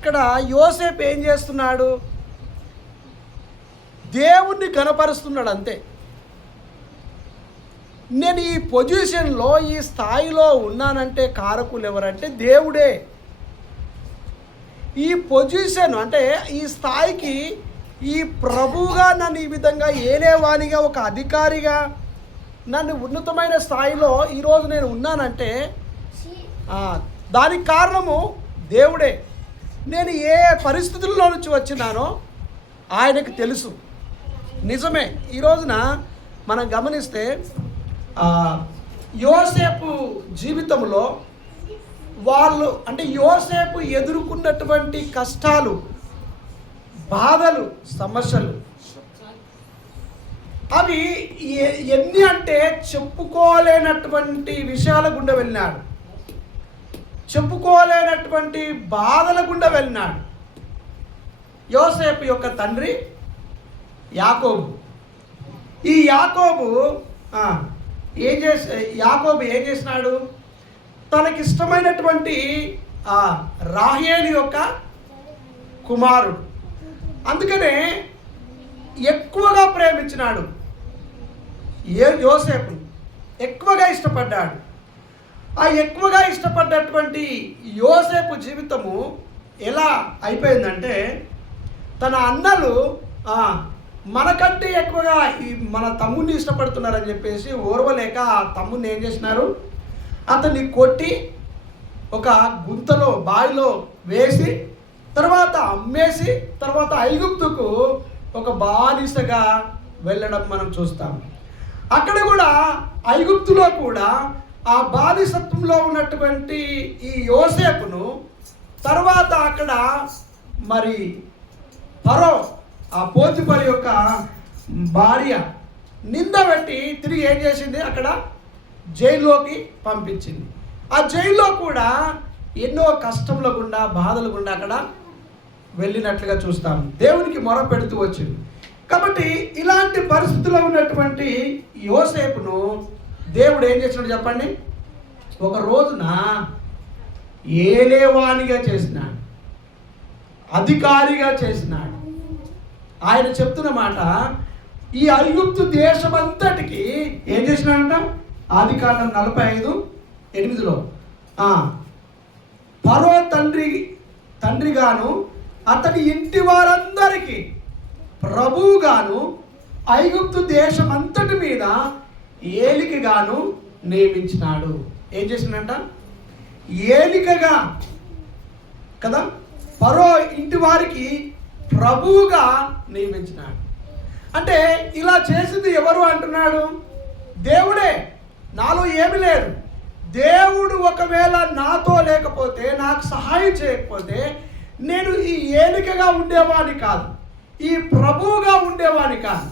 ఇక్కడ యోసేపు ఏం చేస్తున్నాడు? దేవుణ్ణి కనపరుస్తున్నాడు అంతే. నేను ఈ పొజిషన్లో ఈ స్థాయిలో ఉన్నానంటే కారకులు ఎవరంటే దేవుడే. ఈ పొజిషన్ అంటే ఈ స్థాయికి ఈ ప్రభువుగా నన్ను ఈ విధంగా ఏలేవానిగా ఒక అధికారిగా నన్ను ఉన్నతమైన స్థాయిలో ఈరోజు నేను ఉన్నానంటే దానికి కారణము దేవుడే. నేను ఏ పరిస్థితుల్లో నుంచి వచ్చినానో ఆయనకు తెలుసు. నిజమే. ఈ రోజున మనం గమనిస్తే యోసేపు జీవితంలో వాళ్ళు అంటే యోసేపు ఎదుర్కొన్నటువంటి కష్టాలు, బాధలు, సమస్యలు అవి ఎన్ని అంటే చెప్పుకోలేనటువంటి విషయాల గుండా వెళ్ళినాడు, చెప్పుకోలేనటువంటి బాధల గుండా వెళ్ళినాడు. యోసేపు యొక్క తండ్రి యాకోబు. ఈ యాకోబు ఏం చేసినాడు? తనకిష్టమైనటువంటి రాహేలు యొక్క కుమారుడు, అందుకనే ఎక్కువగా ప్రేమించినాడు. యోసేపును ఎక్కువగా ఇష్టపడ్డాడు. ఆ ఎక్కువగా ఇష్టపడ్డటువంటి యోసేపు జీవితము ఎలా అయిపోయిందంటే, తన అన్నలు మనకంటే ఎక్కువగా మన తమ్ముడిని ఇష్టపడుతున్నారని చెప్పేసి ఓర్వలేక ఆ తమ్ముడిని ఏం చేసినారు? అతన్ని కొట్టి ఒక గుంతలో బావిలో వేసి తర్వాత అమ్మేసి తర్వాత ఐగుప్తుకు ఒక బానిసగా వెళ్ళడం మనం చూస్తాం. అక్కడ కూడా ఐగుప్తులో కూడా ఆ బానిసత్వంలో ఉన్నటువంటి ఈ యోసేపును తర్వాత అక్కడ మరి ఫరో ఆ పోతిఫరు యొక్క భార్య నిందబెట్టి తిరిగి ఏం చేసింది? అక్కడ జైల్లోకి పంపించింది. ఆ జైల్లో కూడా ఎన్నో కష్టముల గుండా, బాధల గుండా అక్కడ వెళ్ళినట్లుగా చూస్తాం. దేవునికి మొర పెడుతూ వచ్చింది. కాబట్టి ఇలాంటి పరిస్థితుల్లో ఉన్నటువంటి యోసేపును దేవుడు ఏం చేసినాడు చెప్పండి? ఒక రోజున ఏలేవానిగా చేసినాడు, అధికారిగా చేసినాడు. ఆయన చెప్తున్న మాట, ఈ ఐగుప్తు దేశమంతటికి ఏం చేసినాడంట? ఆదికాండం 45:8 ఫరో తండ్రిగాను అతని ఇంటి వారందరికీ ప్రభువుగాను ఐగుప్తు దేశమంతటి మీద ఏలికగాను నియమించినాడు. ఏం చేసినాడంట? ఏలికగా కదా, ఫరో ఇంటి వారికి ప్రభువుగా నియమించినాడు. అంటే ఇలా చేసింది ఎవరు అంటున్నాడు? దేవుడే. నాలో ఏమి లేదు. దేవుడు ఒకవేళ నాతో లేకపోతే, నాకు సహాయం చేయకపోతే నేను ఈ ఏలికగా ఉండేవాడిని కాదు, ఈ ప్రభువుగా ఉండేవాడిని కాదు.